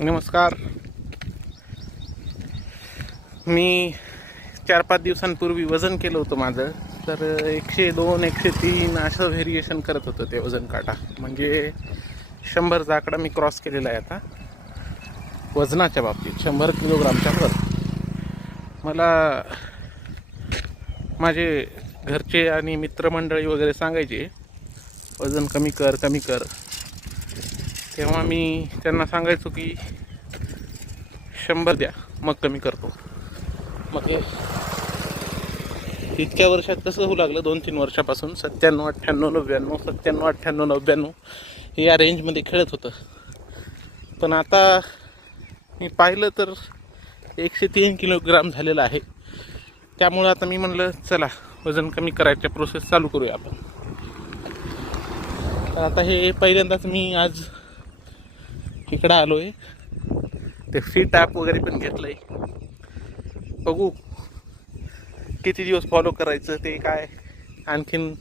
नमस्कार. मी 4-5 दिवसांपूर्वी वजन केलं होतं माझं. तर 102 103 असं व्हेरिएशन करत होतं ते वजन काटा. म्हणजे 100चा आकडा मी क्रॉस केलेला आहे आता वजनाच्या बाबतीत. 100 किलोग्रामच्या वर. मला माझे घरचे आणि मित्रमंडळी वगैरे सांगायचे वजन कमी कर कमी कर. तेव्हा मी त्यांना सांगायचो की 100 द्या मग कमी करतो. मग हे इतक्या वर्षात कसं होऊ लागलं, 2-3 वर्षापासून 97 98 99 97 98 99 हे या रेंजमध्ये खेळत होतं. पण आता मी पाहिलं तर 103 किलोग्राम झालेलं आहे. त्यामुळं आता मी म्हणलं चला वजन कमी करायच्या प्रोसेस चालू करूया आपण. तर आता हे पहिल्यांदाच मी आज इकडं आलो आहे. ते फिट ॲप वगैरे पण घेतलं आहे. बघू किती दिवस फॉलो करायचं ते काय. आणखीन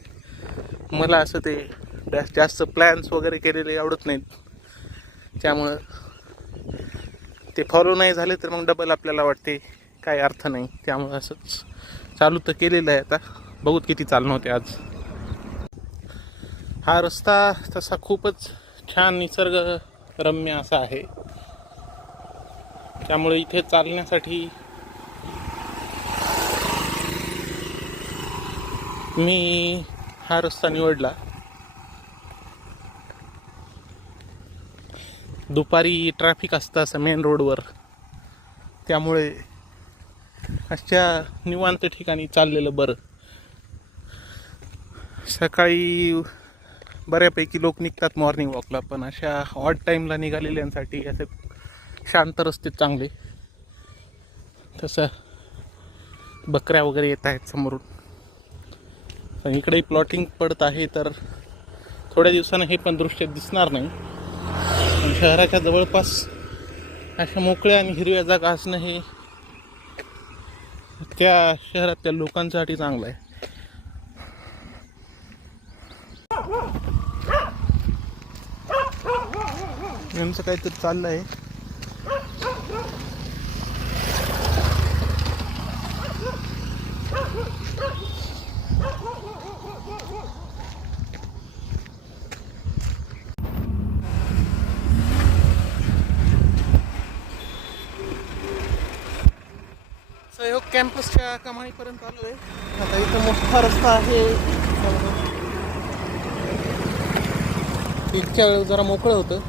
मला असं ते जास्त प्लॅन्स वगैरे केलेले आवडत नाहीत. त्यामुळं ते फॉलो नाही झाले तर मग डबल आपल्याला वाटते काय अर्थ नाही. त्यामुळं असंच चालू तर केलेलं आहे. आता बघूत किती चालणं होते आज. हा रस्ता तसा खूपच छान निसर्गरम्य असा आहे. त्यामुळे इथे चालण्यासाठी मी हा रस्ता निवडला. दुपारी ट्रॅफिक असतं असं मेन रोडवर. त्यामुळे अशा निवांत ठिकाणी चाललेलं बरं. सकाळी बऱ्यापैकी लोक निघतात मॉर्निंग वॉकला, पण अशा ऑड टाईमला निघालेल्यांसाठी असे शांत रस्ते चांगले. तसं बकऱ्या वगैरे येत आहेत समोरून. पण इकडेही प्लॉटिंग पडत आहे, तर थोड्या दिवसानं हे पण दृश्य दिसणार नाही. पण शहराच्या जवळपास अशा मोकळ्या आणि हिरव्या जागा असणं हे त्या शहरातल्या लोकांसाठी चांगलं आहे. यांचं काहीतरी चाललं आहे. सहयोग कॅम्पसच्या कमानीपर्यंत आलो आहे. आता इथं मोठा रस्ता आहे. इतक्या वेळ जरा मोकळं होतं.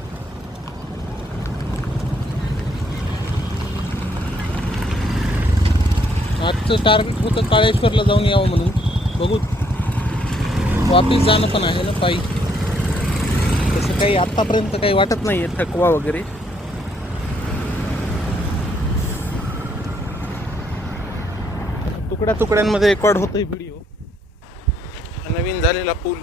आजचं टार्गेट होतं काळेश्वरला जाऊन यावं म्हणून. बघू वापिस जाणं पण आहे ना पायी. तसं काही आत्तापर्यंत काही वाटत नाही आहे थकवा वगैरे. तुकड्या तुकड्यांमध्ये रेकॉर्ड होतोय व्हिडिओ. नवीन झालेला पूल.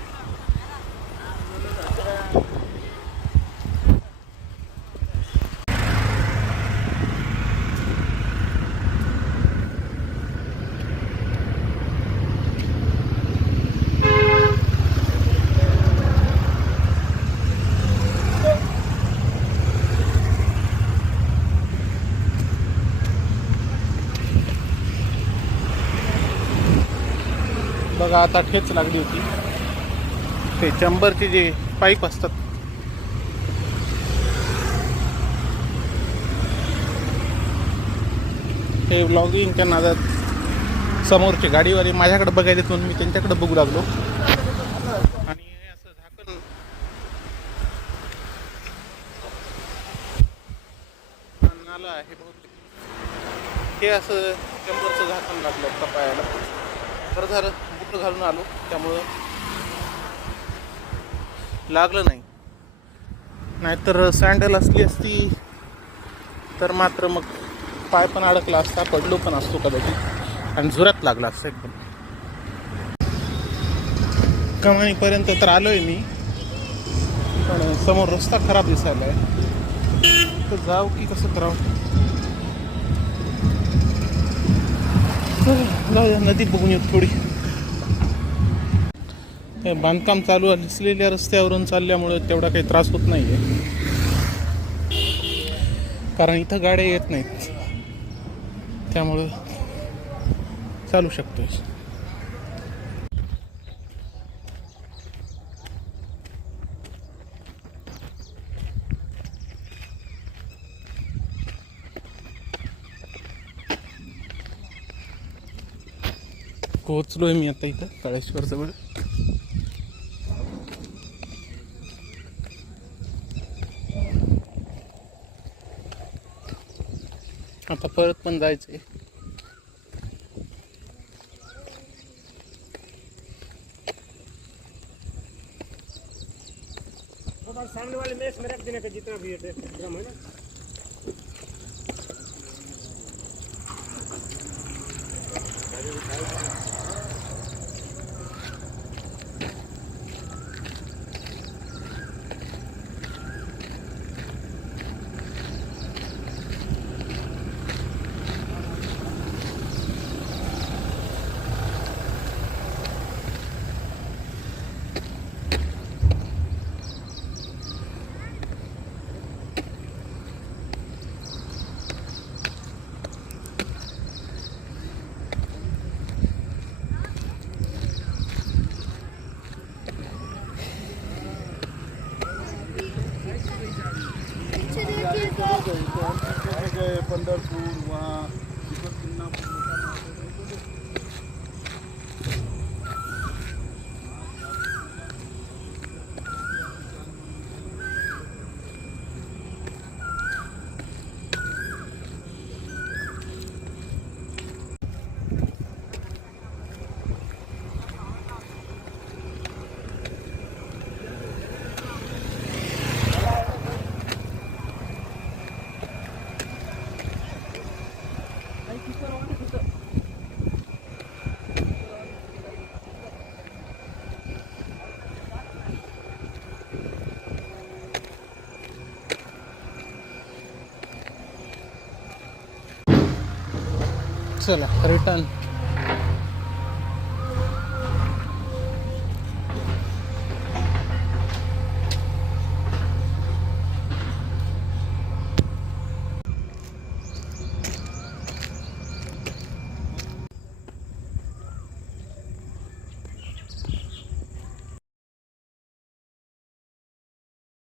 बघा आता ठेच लागली होती. ते चंबरचे जे पाईप असतात हे व्लॉगिंगच्या नादात समोरचे गाडीवाले माझ्याकडे बघायला येत म्हणून मी त्यांच्याकडे बघू लागलो. आणि हे असं झाकण नाला आहे बहुतेक. हे असं चंबरचं झाकण लागलं कपायाला. बरं झालं बुट घालून आलो, त्यामुळं लागलं नाही. नाहीतर सँडल असली असती तर मात्र मग पाय पण अडकला असता, पडलो पण असतो कदाचित आणि झुरात लागला असतं एकदम. कमानीपर्यंत तर आलो आहे मी, पण समोर रस्ता खराब दिसायला आहे. तर जाऊ की कसं करावं. नदीत बघून येऊ थोडी. बांधकाम चालू असलेल्या रस्त्यावरून चालल्यामुळे तेवढा काही त्रास होत नाही आहे. कारण इथं गाड्या येत नाहीत, त्यामुळं चालू शकतोय. पोहोचलोय मी आता इथं काळेश्वर जवळ. आता परत पण जायचंय. सामने वाले मेस में रख देने का जितना भी ड्रम है ना. पंढरपूर वहाँ चला रिटर्न.